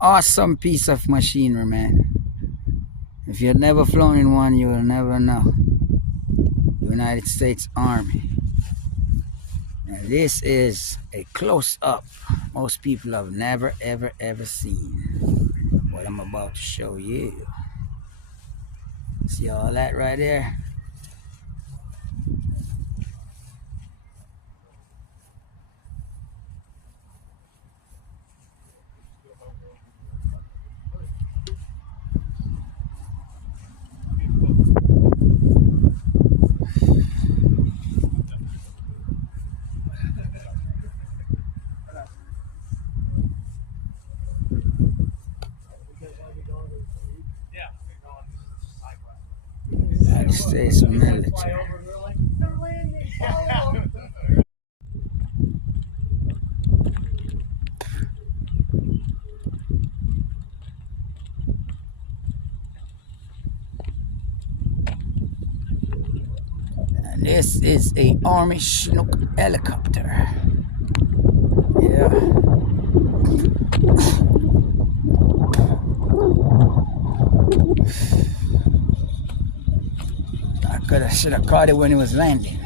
awesome piece of machinery, man. If you've never flown in one, you will never know. United States Army. Now, this is a close-up most people have never, ever seen. What I'm about to show you. See all that right there? United States military. And this is a Army Chinook helicopter. Yeah. Should have caught it when it was landing.